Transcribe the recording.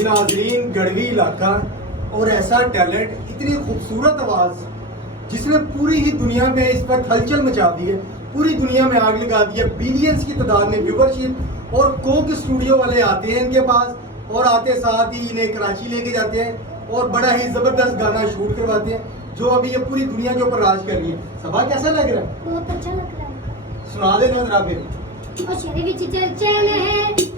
नाजरीन, गढ़वी इलाका और ऐसा टैलेंट, इतनी खूबसूरत आवाज जिसने पूरी ही दुनिया में इस पर हलचल मचा दी है, पूरी दुनिया में आग लगा दी है। बिलियंस की तादाद में व्यूवरशिप और कोक स्टूडियो वाले आते हैं इनके पास और आते साथ ही इन्हें कराची लेके जाते हैं और बड़ा ही जबरदस्त गाना शूट करवाते हैं जो अभी ये पूरी दुनिया के ऊपर राज कर रही है। सबा कैसा लग रहा है? बहुत अच्छा लग रहा है। सुना देना जरा फिर। और शहर विच चल चल है